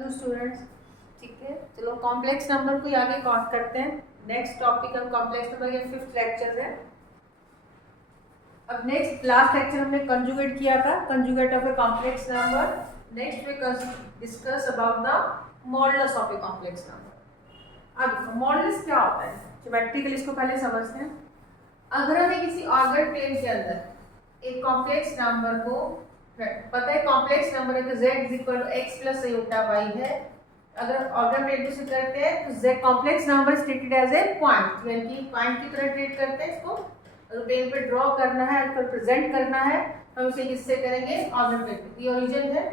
Hello students, ठीक है। चलो कॉम्प्लेक्स नंबर को आगे काउंट करते हैं। नेक्स्ट टॉपिक हम कॉम्प्लेक्स नंबर के 5th लेक्चर है। अब नेक्स्ट लास्ट लेक्चर हमने कंजुगेट किया था, conjugate of a complex number. Next we discuss about the modulus of a complex number. अब मॉडुलस क्या होता है, ज्योमेट्रिकली इसको पहले समझते हैं। अगर हमें किसी ऑर्डर प्लेन के अंदर एक कॉम्प्लेक्स नंबर को पता है, कॉम्प्लेक्स नंबर है तो z x plus iota y है। अगर ऑर्डर प्लेन को करते हैं तो z complex number is treated as a point, यानी कि पॉइंट की तरह ट्रीट करते हैं इसको। अगर प्लेन पे ड्रॉ करना है, इसको प्रेजेंट करना है तो इसे किससे करेंगे, ऑर्डर प्लेन पे। ये ओरिजिन है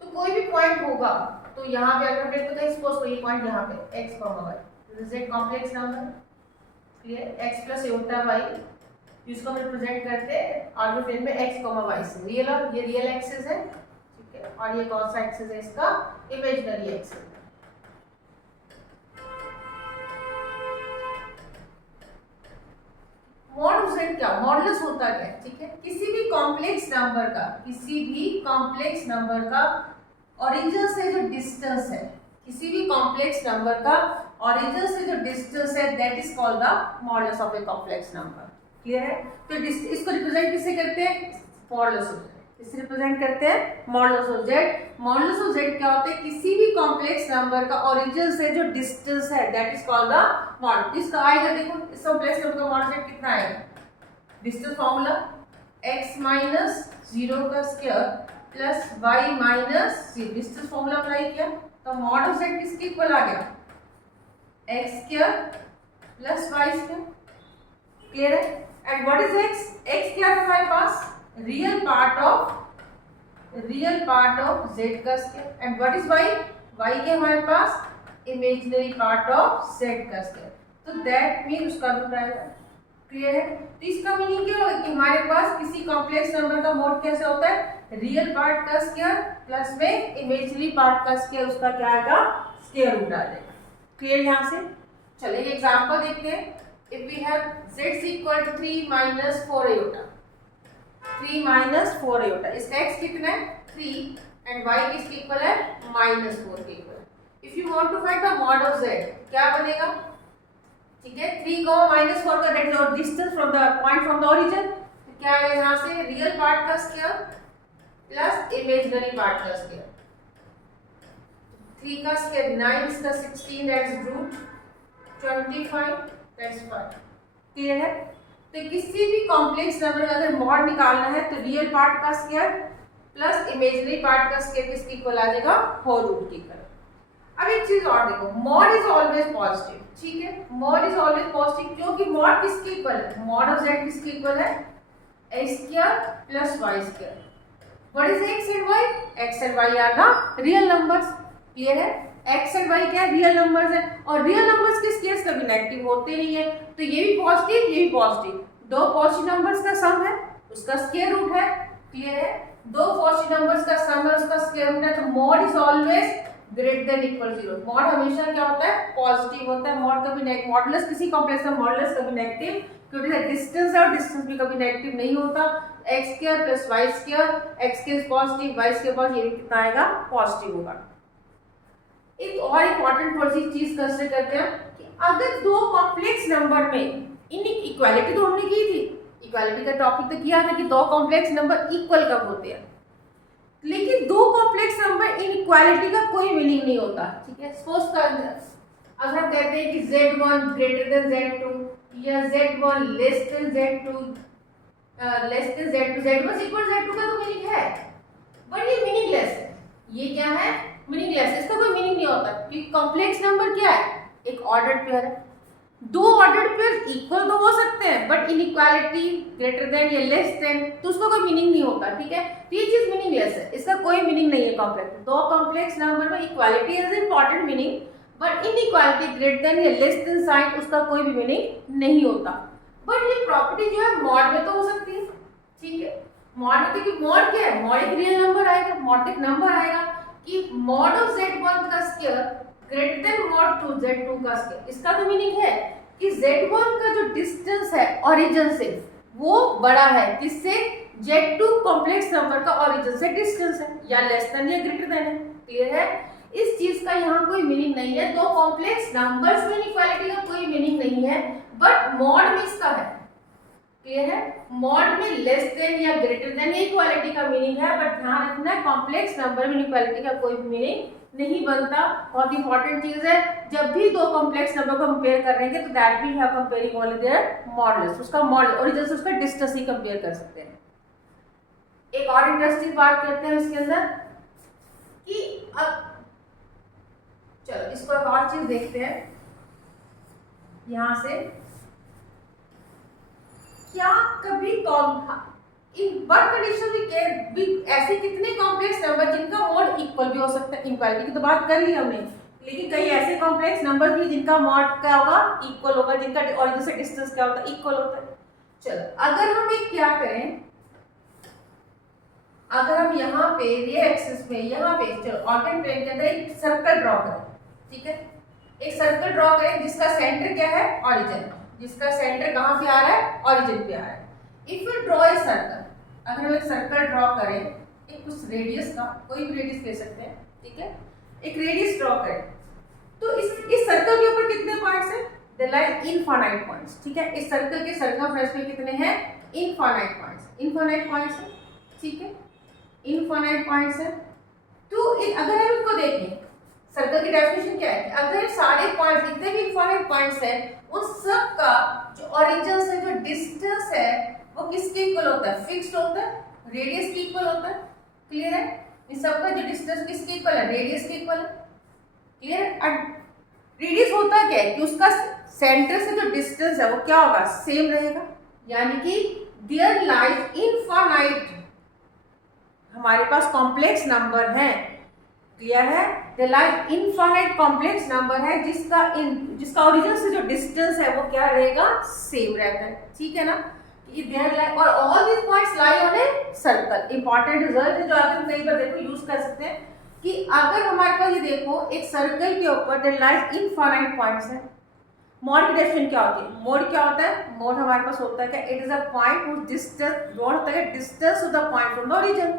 तो कोई भी पॉइंट होगा तो यहाँ पे ऑर्डर प्लेन पे कहीं सपोज कोई पॉइंट यहाँ पे x y, z complex number clear, x plus iota y जिसको हम रिप्रेजेंट करते हैं ऑर्डर प्लेन में x, y से। रियल और ये रियल एक्सिस है, ठीक है, और ये कौन सा एक्सिस है, इसका इमेजिनरी एक्सिस है। मॉडुलस क्या, मॉडुलस होता क्या है, ठीक है। किसी भी कॉम्प्लेक्स नंबर का ओरिजिन से जो डिस्टेंस है, किसी भी कॉम्प्लेक्स नंबर का ओरिजिन से जो डिस्टेंस है, that is called the modulus of a complex number. Clear है। तो इसको रिप्रेजेंट किससे करते हैं, मॉडुलस ऑफ z। किससे रिप्रेजेंट करते हैं, modulus of z। Modulus of z क्या होता है, किसी भी कॉम्प्लेक्स नंबर का ओरिजिन से जो डिस्टेंस है, that is called the modulus. इसका आएगा, देखो इस कॉम्प्लेक्स नंबर का मॉडुलस कितना आएगा, डिस्टेंस फार्मूला x माइनस 0 का square plus y minus 0, distance formula apply किया तो मॉडुलस z किसके इक्वल आ गया, x square plus y square. Clear है। And what is x, x क्या है हमारे पास, रियल पार्ट ऑफ z का square. And what is y, y क्या हमारे पास इमेजिनरी पार्ट ऑफ z का स्क्वायर। तो दैट मीन उसका रूट आएगा। क्लियर है। तो इसका मीनिंग क्या होगा कि हमारे पास किसी कॉम्प्लेक्स नंबर का मोड कैसे होता है, रियल पार्ट का स्क्वायर प्लस में इमेजिनरी पार्ट का स्क्वायर, उसका क्या आएगा, स्क्वायर रूट आ जाएगा। क्लियर। यहाँ से चलिए एग्जांपल देखते हैं। If we have z is equal to 3 minus 4 iota, 3 minus 4 iota, इसका x कितना है 3 and y किसके इक्वल है, minus 4 के इक्वल है। If you want to find the mod of z, क्या बनेगा, ठीक है, 3 को minus 4 का that is our distance from the point from the origin, तो क्या है यहाँ से रियल पार्ट का स्क्वायर प्लस इमेजिनरी पार्ट का स्क्वायर। 3 का स्क्वायर 9, इसका 16 that is root 25 क्लियर है। तो किसी भी कॉम्प्लेक्स नंबर का अगर मॉड निकालना है तो रियल पार्ट का स्क्वायर प्लस इमेजिनरी पार्ट का स्क्वायर किसके इक्वल आ जाएगा, होल रूट के इक्वल। अब एक चीज और देखो, मॉड इज ऑलवेज पॉजिटिव, ठीक है, मॉड इज ऑलवेज पॉजिटिव क्योंकि मॉड किसके इक्वल है, मॉड ऑफ z किसके इक्वल है, x square plus y square. What is x and y, x and y are the real numbers. Clear है। x and y क्या real numbers है और real numbers के squares कभी negative होते नहीं है, तो ये भी पॉजिटिव ये भी पॉजिटिव, दो पॉजिटिव नंबर्स का सम है उसका स्क्वायर रूट है। क्लियर है। दो पॉजिटिव नंबर्स का सम है उसका स्क्वायर रूट है, तो mod is always greater than equal 0। Mod हमेशा क्या होता है, पॉजिटिव होता है। मॉड कभी नेगेटिव, मॉडुलस किसी कॉम्प्लेक्स का मॉडुलस कभी नेगेटिव, क्योंकि डिस्टेंस है और डिस्टेंस भी कभी नेगेटिव नहीं होता। x square plus y square, x square positive y square positive, ये भी कितना आएगा, पॉजिटिव होगा। एक और इंपॉर्टेंट चीज कंसीडर करते हैं कि अगर दो कॉम्प्लेक्स नंबर में इक्वालिटी तो हमने की थी, इक्वालिटी का टॉपिक तो किया था कि दो कॉम्प्लेक्स नंबर इक्वल कब होते हैं, लेकिन दो कॉम्प्लेक्स नंबर इन इक्वालिटी का कोई मीनिंग नहीं होता, ठीक है। सपोज अगर हम कहते हैं कि z1 ग्रेटर देन z2 या z1 less than z2 z1 equal z2 का तो मीनिंग है, बट ये मीनिंगलेस है। ये क्या है, मीनिंगलेस, इसका कोई मीनिंग नहीं होता क्योंकि कॉम्प्लेक्स नंबर क्या है, एक ऑर्डर्ड पेयर है। दो ऑर्डर्ड पेयर इक्वल तो हो सकते हैं बट इनइक्वालिटी ग्रेटर देन या लेस देन, तो उसका कोई मीनिंग नहीं होता, ठीक है। तो ये चीज मीनिंगलेस है, इसका कोई मीनिंग नहीं है कॉम्प्लेक्स। दो कॉम्प्लेक्स नंबर में equality is important meaning, but inequality greater than या लेस देन साइन उसका कोई भी मीनिंग नहीं होता। बट ये प्रॉपर्टी जो है मॉड में तो हो सकती है, ठीक है। मॉड में तो मॉड क्या है, मॉड एक रियल नंबर आएगा, मॉड एक नंबर आएगा कि मॉड ऑफ z1 का square greater than mod 2 z2 का स्क्वायर। इसका तो मीनिंग है कि z1 का जो डिस्टेंस है ओरिजिन से वो बड़ा है किससे, z2 कॉम्प्लेक्स नंबर का ओरिजिन से डिस्टेंस है, या लेस देन या ग्रेटर देन है। क्लियर है। इस चीज का यहाँ कोई मीनिंग नहीं है। दो कॉम्प्लेक्स नंबर्स में इनइक्वालिटी का कोई मीनिंग नहीं है, बट मॉड में इसका है। क्लियर है? मॉड में लेस देन या ग्रेटर देन इक्वालिटी का मीनिंग है, बट ध्यान रखना कॉम्प्लेक्स नंबर में इक्वालिटी का कोई मीनिंग नहीं बनता। बहुत इंपॉर्टेंट चीज है, जब भी दो कॉम्प्लेक्स नंबर को कंपेयर करेंगे तो that we have comparing only their modulus, उसका मॉडुलस ओरिजिन से उसका डिस्टेंस ही कंपेयर कर सकते हैं। एक और इंटरेस्टिंग बात करते हैं इसके अंदर कि अब चलो इसको एक और चीज देखते हैं यहां से, क्या कभी इन बट कंडीशन भी ऐसे कितने कॉम्प्लेक्स नंबर जिनका मॉड इक्वल भी हो सकता है। इक्वालिटी की तो बात कर ली हमने, लेकिन कई ऐसे कॉम्प्लेक्स नंबर भी जिनका मॉड क्या होगा, इक्वल होगा, जिनका ओरिजिन से डिस्टेंस क्या होता है, इक्वल होता है। चलो अगर हम एक क्या करें, अगर हम यहाँ पे ये एक्सिस में यहाँ पे चलो ऑर्डिनेट प्लेन के अंदर एक सर्कल ड्रॉ करें, ठीक है, एक सर्कल ड्रॉ करें जिसका सेंटर क्या है, ऑरिजिन, जिसका सेंटर कहाँ पे आ रहा है, ऑरिजिन पे आ रहा है। If you draw a circle, अगर हम एक सर्कल ड्रॉ करें एक कुछ रेडियस का, कोई भी रेडियस ले सकते हैं, ठीक है, एक रेडियस ड्रॉ करें, तो इस सर्कल के ऊपर कितने पॉइंट्स हैं, दे लाइक इनफाइनाइट पॉइंट्स, ठीक है, इस सर्कल के सर्कमफ्रेंस में कितने हैं, इनफाइनाइट पॉइंट्स, इनफाइनाइट पॉइंट्स है, ठीक है, इनफाइनाइट पॉइंट्स है। तो अगर हम इसको देखें, सर्कल की डेफिनेशन क्या है, अगर सारे पॉइंट्स जितने भी इनफाइनाइट पॉइंट्स हैं उन सब का जो ओरिजिन से जो डिस्टेंस है वो किसके इक्वल होता है, फिक्स्ड होता है, रेडियस के इक्वल होता है। क्लियर है? इन सब का जो डिस्टेंस किसके इक्वल है, रेडियस के इक्वल है। क्लियर है? रेडियस होता क्या है कि उसका सेंटर से जो डिस्टेंस है वो क्या होगा, सेम रहेगा, यानी कि देयर लाइज इनफाइनाइट, हमारे पास कॉम्प्लेक्स नंबर है। क्लियर है? There lies infinite complex number है जिसका ओरिजिन से जो डिस्टेंस है वो क्या रहेगा, सेम रहता है। ठीक है ना? देयर लाइज और all this points lie on a circle. Important result है जो आप कई बार देखो यूज कर सकते हैं कि अगर हमारे पास ये देखो एक सर्कल के ऊपर देयर लाइज इनफाइनाइट पॉइंट्स है, मोड की डेफिनेशन क्या होती है, मोड क्या होता है, मोड हमारे पास होता है क्या, it is a point whose distance, mod होता है distance of the point from the origin.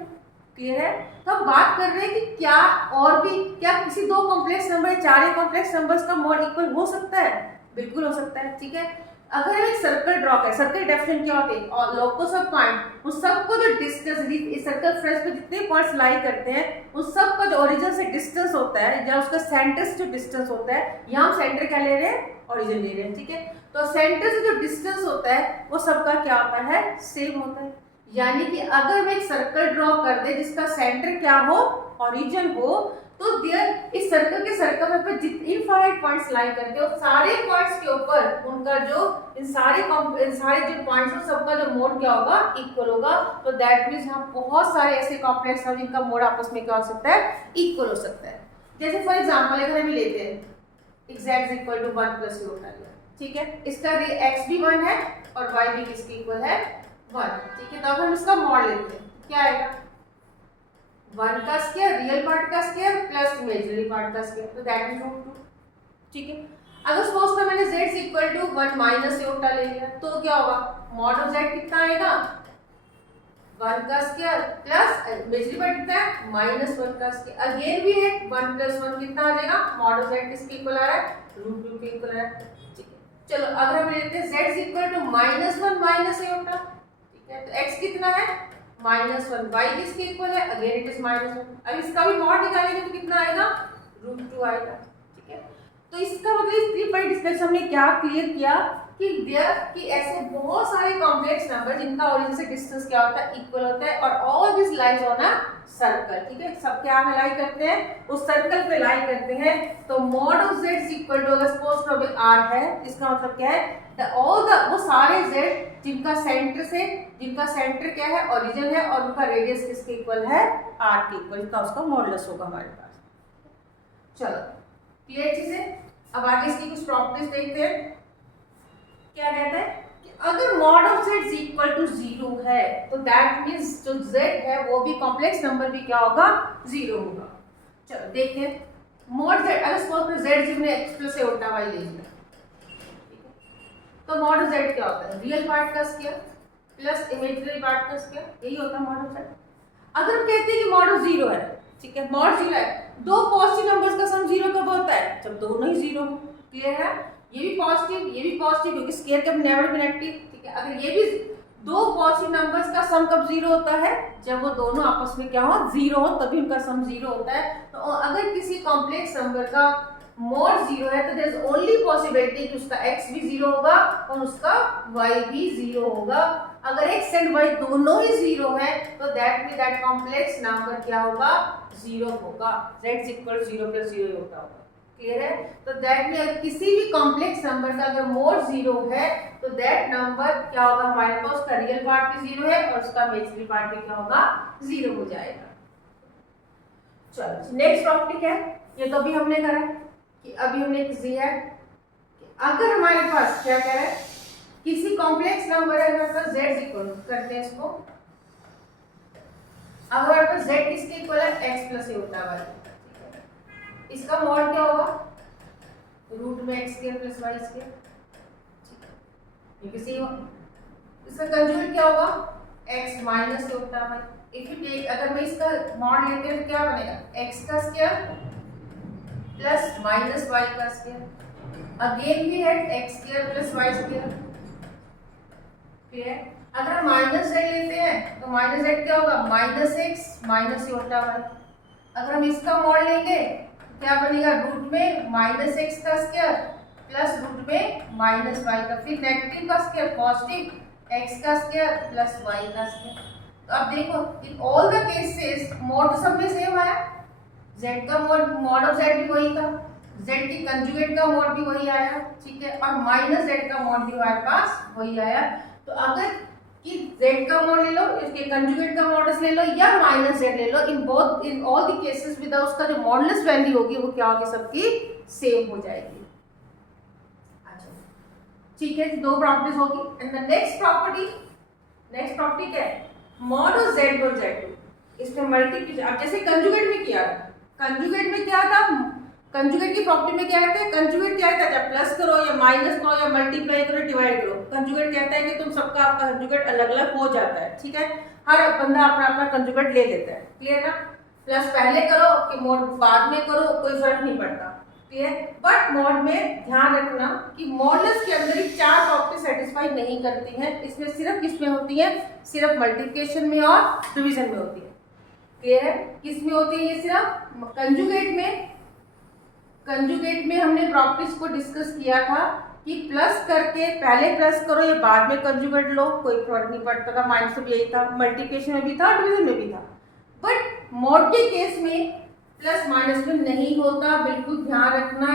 Clear है? तो हम बात कर रहे हैं कि क्या और भी क्या किसी दो कॉम्प्लेक्स नंबर, चार कॉम्प्लेक्स नंबर्स का मोड इक्वल हो सकता है, बिल्कुल हो सकता है। ठीक है, अगर हम एक सर्कल ड्रॉ करें, सर्कल डेफिनेशन क्या होती है, और लोकस ऑफ पॉइंट उस सबको जो डिस्टेंस इस सर्कल फ्रेंस पे जितने पॉइंट्स लाई करते हैं उस सब का जो ओरिजिन से डिस्टेंस होता है या उसका सेंटर से जो डिस्टेंस होता है, यहाँ हम सेंटर क्या ले रहे हैं, ओरिजिन ले रहे हैं। ठीक है, तो सेंटर से जो डिस्टेंस होता है वो सबका क्या होता है, सेम होता है। यानी कि अगर मैं एक सर्कल ड्रॉ कर दे जिसका सेंटर क्या हो, ओरिजिन हो, तो देयर इस सर्कल के सर्कल पर जितने इनफाइनाइट पॉइंट्स लाई करते हैं सारे पॉइंट्स के ऊपर उनका जो इन सारे जो पॉइंट्स हैं सबका जो मोड क्या होगा, इक्वल होगा। तो दैट मींस हम बहुत सारे ऐसे कॉम्प्लेक्स हैं जिनका मोड आपस में क्या हो सकता है, इक्वल हो सकता है। जैसे फॉर एग्जांपल अगर हम लेते हैं x equal to 1 plus u उठा लिया, ठीक है, इसका x भी 1 है और y भी किसके इक्वल है, 1। ठीक है, तो अब हम इसका मॉड लेते हैं, क्या आएगा, 1 का स्क्वायर, रियल पार्ट का स्क्वायर प्लस इमेजिनरी पार्ट का स्क्वायर, तो दैट इज √2। ठीक है, अगर सपोज कर मैंने z equal to 1 minus u उठा ले लिया तो क्या होगा, मॉड ऑफ z कितना आएगा, 1 का स्क्वायर प्लस इमेजिनरी पार्ट कितना है, -1 का स्क्वायर, अगेन भी है 1 प्लस 1 कितना आ जाएगा, मॉड ऑफ z किसके इक्वल आ रहा है, √2 के इक्वल आ रहा है। ठीक है, चलो अगर हम लेते हैं z equal to -1 minus a उठा, तो x कितना है, -1, y किसके इक्वल है, अगेन इट इज -1। अब इसका भी मॉड निकालेंगे तो कितना आएगा, √2 आएगा। ठीक है, तो इसका मतलब इस 3 पॉइंट डिस्कशन हमने क्या क्लियर किया कि ऐसे बहुत सारे कॉम्प्लेक्स नंबर जिनका ओरिजिन से डिस्टेंस क्या होता है, इक्वल होता है, और all this lies on a circle. ठीक है, सब क्या में लाई करते हैं, उस सर्कल पे लाई करते हैं। तो mod of z equal to अगर सपोज करो r है, इसका मतलब क्या है, वो सारे z जिनका सेंटर क्या है, ओरिजिन है, और उनका रेडियस किसके इक्वल है, r के इक्वल, तो उसका मॉडुलस होगा हमारे पास। चलो क्लियर चीज है। अब आगे इसकी कुछ प्रॉपर्टीज देखते हैं। क्या कहता है कि अगर mod of z equal to 0 है तो दैट मींस जो z है वो भी कॉम्प्लेक्स नंबर भी क्या होगा, 0 होगा। चलो देखते हैं मॉड z, अगर सपोज कर z जिसमें x प्लस a उल्टा y ले लिया, तो मॉड z क्या होता है, रियल पार्ट का स्क्वायर प्लस इमेजिनरी पार्ट का स्क्वायर, यही होता है मॉड ऑफ z। अगर हम कहते हैं कि मॉड 0 है, ठीक है, मॉड 0 है, दो पॉजिटिव नंबर्स का सम जीरो कब होता है? जब दोनों ही जीरो हो। क्लियर है? ये भी पॉजिटिव, ये भी पॉजिटिव, क्योंकि square can never been negative. ठीक है, अगर ये भी दो पॉजिटिव नंबर्स का सम कब जीरो होता है? जब वो दोनों आपस में क्या हो? जीरो हो, तभी उनका सम जीरो होता है। तो अगर किसी कॉम्प्लेक्स नंबर का मोड जीरो है तो देयर इज ओनली पॉसिबिलिटी कि उसका x भी जीरो होगा और उसका y भी जीरो होगा। अगर x एंड y दोनों ही जीरो है तो that mean that complex number क्या होगा? जीरो होगा। z equal zero plus zero होता होगा। क्लियर है? तो दैट मीन अगर किसी भी कॉम्प्लेक्स नंबर का अगर मोड जीरो है तो दैट नंबर क्या होगा? हमारे पास उसका रियल पार्ट भी जीरो है और उसका इमेजिनरी पार्ट भी क्या होगा? जीरो हो जाएगा। चलो नेक्स्ट टॉपिक है, ये तो अभी हमने करा कि अभी हमने किया है कि अगर हमारे पास क्या कह रहा है, किसी कॉम्प्लेक्स नंबर है हमारे पास z इक्वल, करते हैं इसको, अगर हमारे पास z किसके इक्वल है? x प्लस a होता है, इसका मॉड क्या होगा? रूट में x square plus y square. किसी इसका कंजुगेट क्या होगा? x माइनस a होता है। इफ यू टेक, अगर मैं इसका मॉड लेते हैं तो क्या बनेगा? x का स्क्वायर प्लस माइनस वाई का square. Again we had x square plus y square. Clear? अगर हम माइनस जेड लेते हैं तो माइनस जेड क्या होगा? Minus x minus iota y. अगर हम इसका मॉड लेंगे तो क्या बनेगा? रूट में माइनस एक्स का स्क्वायर प्लस रूट में माइनस वाई का, फिर नेगेटिव का स्क्वायर पॉजिटिव एक्स का स्क्वायर प्लस वाई का स्क्वायर। तो अब देखो इन ऑल द केसेस मॉड सब में सेम आया, z का मॉड ऑफ z भी वही था, z की कंजुगेट का मॉड भी वही आया। ठीक है, और माइनस z का मॉड भी हमारे पास वही आया। तो अगर कि z का मॉड ले लो, इसके कंजुगेट का मॉडस ले लो या माइनस z ले लो, in all the cases with उसका जो मॉडुलस वैल्यू होगी वो क्या होगी? सबकी सेम हो जाएगी। अच्छा ठीक है, दो प्रॉपर्टीज होगी। एंड द नेक्स्ट प्रॉपर्टी क्या है? मॉड ऑफ z और z2 इसमें मल्टीप्लिकेशन, अब जैसे कंजुगेट में किया था, कंजुगेट में क्या था? कंजुगेट की प्रॉपर्टी में क्या कहते हैं? कंजुगेट क्या कहता है? जब प्लस करो या माइनस करो या मल्टीप्लाई करो डिवाइड करो, कंजुगेट कहता है कि तुम सबका आपका कंजुगेट अलग अलग हो जाता है। ठीक है, हर बंदा अपना अपना कंजुगेट ले लेता है। क्लियर ना? प्लस पहले करो कि मोड बाद में करो, कोई फर्क नहीं पड़ता। क्लियर? बट मोड में ध्यान रखना कि मॉडुलस के अंदर ही चार प्रॉपर्टी सेटिस्फाई नहीं करती हैं। इसमें सिर्फ किसमें होती है? सिर्फ मल्टीप्लिकेशन में और डिवीजन में होती है। क्लियर है? किसमें होती है ये? सिर्फ कंजुगेट में हमने प्रॉपर्टीज को डिस्कस किया था कि प्लस करके पहले प्लस करो या बाद में कंजुगेट लो, कोई फर्क नहीं पड़ता था। माइनस में यही था, मल्टीप्लिकेशन में भी था, डिवीजन में भी था। बट मॉड के केस में प्लस माइनस में नहीं होता, बिल्कुल ध्यान रखना।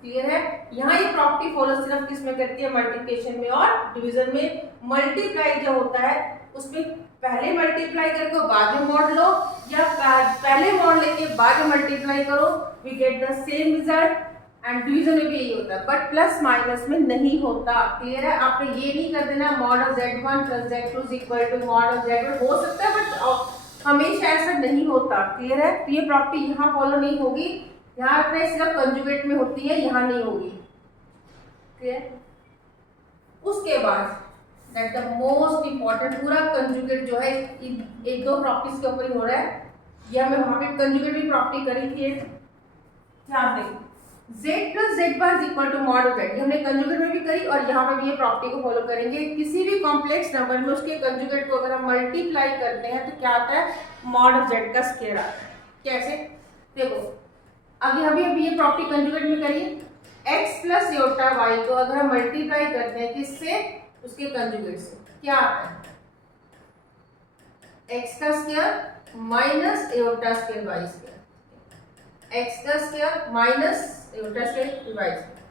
क्लियर है? यहाँ ये प्रॉपर्टी फॉलो सिर्फ किसमें करती है? मल्टीप्लिकेशन में और डिवीजन में। मल्टीप्लाई जो होता है उसमें पहले मल्टीप्लाई करके बाद में मॉड लो या पहले मॉड लेके बाद में मल्टीप्लाई करो, we get the same result. And division में भी यही होता है, बट प्लस माइनस में नहीं होता। क्लियर है? आपने ये नहीं कर देना mod of z1 plus z2 is equal to mod of z1। हो सकता है बट हमेशा ऐसा नहीं होता। क्लियर है? तो ये प्रॉपर्टी यहाँ फॉलो नहीं होगी। यहाँ रखना है सिर्फ कंजुगेट में होती है, यहाँ नहीं होगी। क्लियर? उसके बाद दैट द मोस्ट इंपॉर्टेंट, पूरा कंजुगेट जो है एक दो प्रॉपर्टीज के ऊपर ही हो रहा है। ये हमें वहां पे कंजुगेट भी प्रॉपर्टी करी थी। ध्यान दें, z plus z bar is equal to mod of z, हमने कंजुगेट में भी करी और यहाँ पे भी ये प्रॉपर्टी को फॉलो करेंगे। किसी भी कॉम्प्लेक्स नंबर में उसके कंजुगेट को अगर हम मल्टीप्लाई करते हैं तो क्या आता है? मॉड ऑफ z का स्क्वायर आता है। कैसे? देखो अभी ये प्रॉपर्टी कंजुगेट में करिए, x प्लस योटा y को अगर हम मल्टीप्लाई करते हैं किससे? उसके कंजुगेट से, क्या आता है? x का square minus aorta square y square, x का square minus aorta square y square.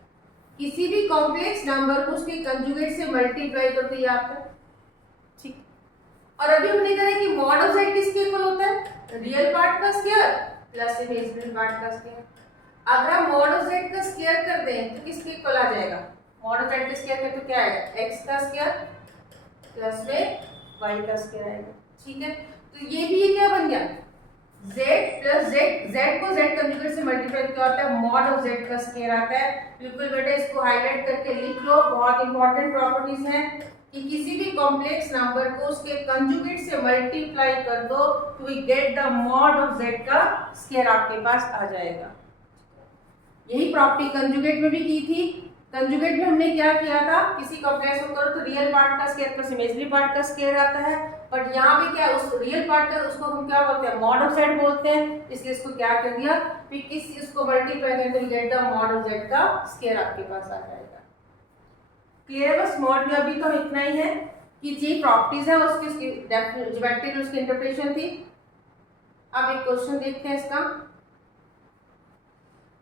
किसी भी कॉम्प्लेक्स नंबर को उसके कंजुगेट से मल्टीप्लाई करते ही आता है। ठीक, और अभी हमने कहा कि मॉड ऑफ z किसके इक्वल होता है? रियल पार्ट का स्क्वायर प्लस इमेजिनरी पार्ट का स्क्वायर। अगर हम मॉड ऑफ z का स्क्वायर कर दें तो किसके इक्वल आ जाएगा? मॉड ऑफ z का स्क्वायर करते तो क्या आएगा? x का स्क्वायर प्लस में y का स्क्वायर आएगा। ठीक है, तो ये भी ये क्या बन गया? z प्लस z को z कंजुगेट से मल्टीप्लाई क्या होता है? मॉड ऑफ z का स्क्वायर आता है। बिल्कुल बेटा इसको हाईलाइट करके लिख लो, बहुत इंपॉर्टेंट प्रॉपर्टीज हैं कि किसी भी कॉम्प्लेक्स नंबर को उसके कंजुगेट से मल्टीप्लाई कर दो तो we get the mod of z का स्क्वायर आपके पास आ जाएगा। यही प्रॉपर्टी कंजुगेट में भी की थी। कंजुगेट में हमने क्या किया था, किसी कॉम्प्लेक्स को करो तो रियल पार्ट का स्क्वायर प्लस इमेजिनरी पार्ट का स्क्वायर आता है, बट यहाँ पे क्या है, उस रियल पार्ट का उसको हम क्या बोलते हैं, मॉड ऑफ z बोलते हैं। इसलिए इसको क्या कर दिया, फिर किसी इसको मल्टीप्लाई करके we get the mod of z का स्क्वायर आपके पास आ जाएगा। क्लियर है? बस मॉड में अभी तो इतना ही है कि जी प्रॉपर्टीज है उसकी ज्योमेट्रिक उसकी इंटरप्रिटेशन थी। अब एक क्वेश्चन देखते हैं इसका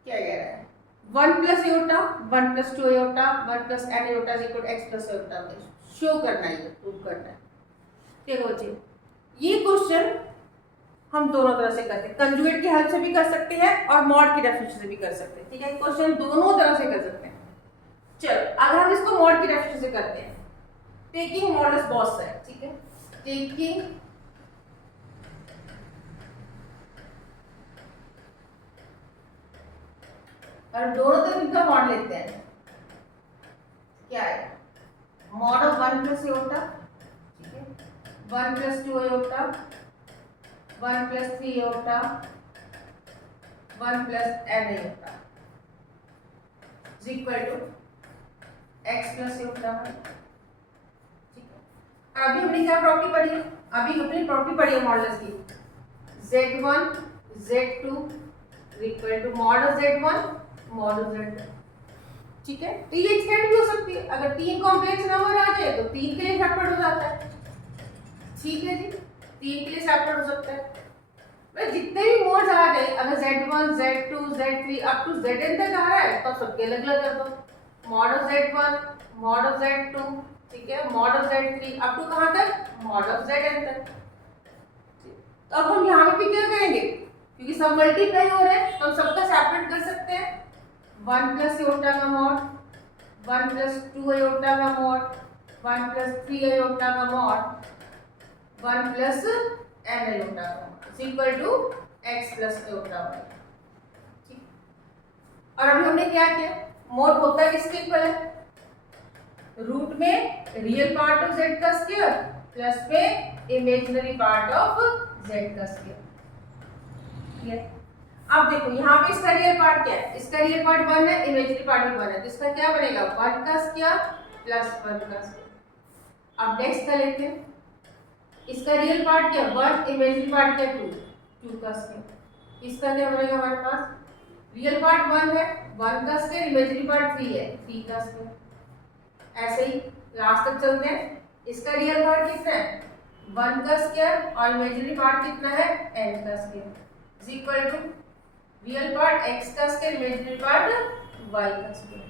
क्या कह रहा है। 1 plus aorta 1 plus 2 iota 1 plus n iota is equal x plus aorta show करना है, प्रूव करना है। देखो जी ये क्वेश्चन हम दोनों तरह से करते हैं, कंजुगेट की हेल्प से भी कर सकते हैं और मॉड की डेफिनेशन से भी कर सकते हैं। ठीक है, क्वेश्चन दोनों तरह से कर सकते हैं। चलो अगर हम इसको मॉड की डेफिनेशन से करते हैं, टेकिंग मॉडल्स बहुत सारे, ठीक है, टेकिंग और दोनों तरफ इनका मॉड लेते हैं, क्या है मॉड ऑफ 1 प्लस एयोटा, ठीक है, 1 plus 2 iota 1 plus 3 iota 1 plus n iota is equal to x plus iota. ठीक है, अभी हमने क्या प्रॉपर्टी पढ़ी है, अभी हमने प्रॉपर्टी पढ़ी है मॉडल्स की, z1 z2 equal to mod of z1 mod of z2। ठीक है, तो ये एक्सटेंड भी हो सकती है, अगर तीन कॉम्प्लेक्स नंबर आ जाए तो तीन के लिए सेपरेट हो जाता है। ठीक है जी, तीन के लिए सेपरेट हो सकता है। भाई जितने भी मोड्स आ गए, अगर z1 z2 z3 up to zn तक आ रहा है तो सबके अलग अलग कर दो, mod of z1 mod of z2, ठीक है, mod of z3 up to कहां तक, मॉड ऑफ zn तक। तो अब हम यहाँ पे भी क्या करेंगे, क्योंकि सब मल्टीप्लाई हो रहे हैं तो हम सबका सेपरेट कर सकते हैं। 1 प्लस एयोटा का मॉड 1 प्लस 2 एयोटा का मॉड 1 प्लस 3 एयोटा का मॉड 1 प्लस n एयोटा का mod equal to x plus iota y। ठीक, और अभी हमने क्या किया, मॉड होता है किसके इक्वल है, रूट में रियल पार्ट ऑफ z का स्क्वायर प्लस में इमेजिनरी पार्ट ऑफ z का स्क्वायर। ठीक है, अब देखो यहाँ पे इसका रियल पार्ट क्या है, इसका रियल पार्ट 1 है, इमेजिनरी पार्ट भी 1 है, तो इसका क्या बनेगा 1 का स्क्वायर प्लस 1 का स्क्वायर। अब नेक्स्ट का लेते हैं, इसका रियल पार्ट क्या 1, इमेजिनरी पार्ट क्या 2 का स्क्वायर। इसका क्या बनेगा हमारे पास, रियल पार्ट 1 है 1 का स्क्वायर, इमेजिनरी पार्ट 3 है 3 का स्क्वायर। ऐसे ही लास्ट तक चलते हैं, इसका रियल पार्ट कितना है 1 का स्क्वायर और इमेजिनरी पार्ट कितना है n का square is equal to real part x का स्क्वायर इमेजिनरी पार्ट y का स्क्वायर।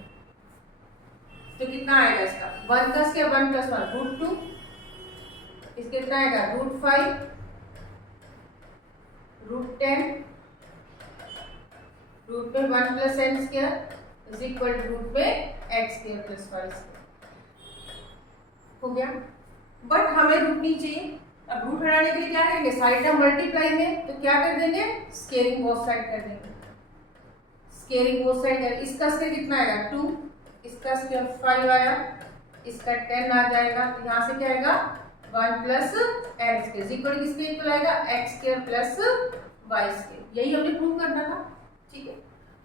तो कितना आएगा इसका 1 का स्क्वायर 1 प्लस 1 √2, इसके कितना आएगा √5 √10 रूट में 1 plus n square is equal to root में x square plus y square. हो गया, बट हमें रूट नहीं चाहिए। अब रूट हटाने के लिए क्या करेंगे, साइड टर्म मल्टीप्लाई में तो क्या कर देंगे, स्केयरिंग बोथ साइड कर देंगे, स्केयरिंग बोथ साइड कर। इसका स्क्वायर कितना आएगा 2, इसका स्क्वायर 5 आया, इसका 10 आ जाएगा, तो यहाँ से क्या आएगा 1 plus n square equal to किसके इक्वल आएगा x square plus y square. यही हमने प्रूव करना था। ठीक है,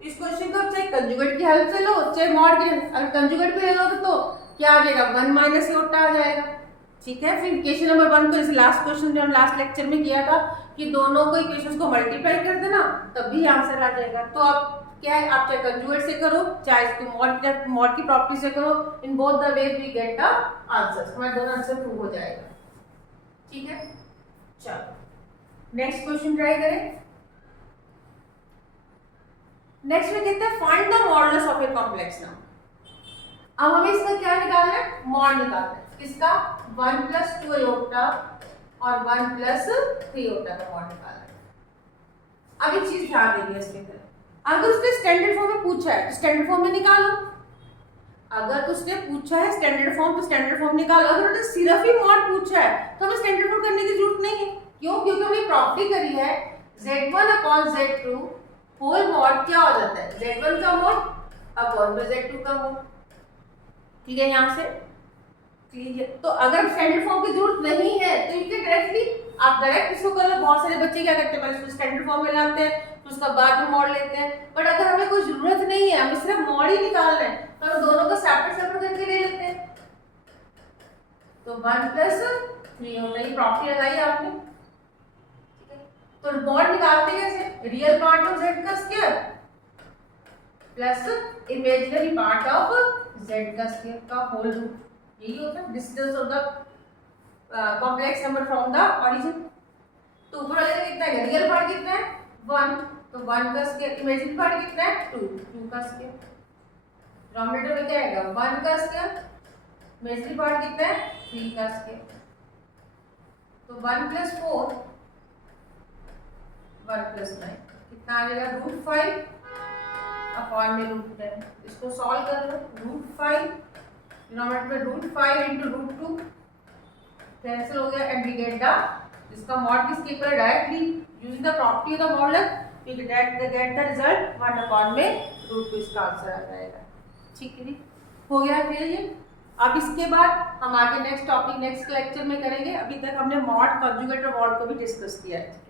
इस क्वेश्चन को चाहे कंजुगेट की हेल्प से लो चाहे मॉड की, अगर कंजुगेट भी ले लो तो क्या आ जाएगा 1 माइनस एयोटा आ जाएगा। ठीक है, फिर इक्वेशन नंबर 1 को जैसे लास्ट क्वेश्चन जो हम लास्ट लेक्चर में किया था कि दोनों को इक्वेशंस को मल्टीप्लाई कर देना तब भी आंसर आ जाएगा। तो अब क्या है, आप चाहे कंजुगेट से करो चाहे इसको मॉड की प्रॉपर्टी से करो, in both the ways we get the answers, हमारे दोनों आंसर प्रूव हो जाएगा। ठीक है, चलो नेक्स्ट क्वेश्चन ट्राई करें। नेक्स्ट में कहते हैं find the modulus of a complex number. अब हमें इसका क्या निकालना है, मॉड निकालना है, किसका 1 प्लस 2 एयोटा और 1 प्लस 3 एयोटा का मॉड निकालना है। अब एक चीज ध्यान देनी इसके अंदर, अगर उसने स्टैंडर्ड फॉर्म में पूछा है तो स्टैंडर्ड फॉर्म में निकालो, अगर उसने पूछा है स्टैंडर्ड फॉर्म तो स्टैंडर्ड फॉर्म निकालो, अगर उसने सिर्फ ही मॉड पूछा है तो हमें स्टैंडर्ड फॉर्म करने की जरूरत नहीं है। क्यों, क्योंकि हमने प्रॉपर्टी करी है z1 upon z2 whole mod क्या हो जाता है z1 का मॉड अपॉन z2 का मॉड। ठीक है, यहाँ से क्लियर। तो अगर स्टैंडर्ड फॉर्म की जरूरत नहीं है तो इनके डायरेक्टली आप डायरेक्ट इसको कर लो। बहुत सारे बच्चे क्या करते हैं, पहले इसको स्टैंडर्ड फॉर्म में लाते हैं, फिर उसका बाद में मॉड लेते हैं। बट अगर हमें कोई जरूरत नहीं है, हमें सिर्फ मॉड ही निकालना है, तो हम दोनों को सेपरेट सेपरेट करके ले लेते हैं। तो 1 + 3 होता है, प्रॉपर्टी लगाई आपने, ठीक है। तो मॉड निकालते कैसे, रियल पार्ट ऑफ z का square plus imaginary part of z का स्क्वायर का होल रूट, यही होता है distance of the complex number from the origin. तो ऊपर वाले का कितना है, रियल पार्ट कितना है 1, तो 1 का स्क्वायर, इमेजिनरी पार्ट कितना है 2, 2 का स्क्वायर। डिनोमिनेटर में क्या आएगा 1 का स्क्वायर, इमेजिनरी पार्ट कितना है 3 का स्क्वायर। तो 1 + 4 1 + 9 कितना आ जाएगा √5 अपॉन में √10। इसको सॉल्व कर लो, √5 डिनोमिनेटर में √5 × √2 कैंसिल हो गया, एंड वी गेट द, इसका मॉड किसके इक्वल है, directly using the property of the modulus we get the result 1 upon में √2, इसका आंसर आ जाएगा। ठीक है जी, हो गया फिर ये। अब इसके बाद हम आगे नेक्स्ट टॉपिक नेक्स्ट लेक्चर में करेंगे। अभी तक हमने मॉड, कंजुगेट और मॉड को भी डिस्कस किया है।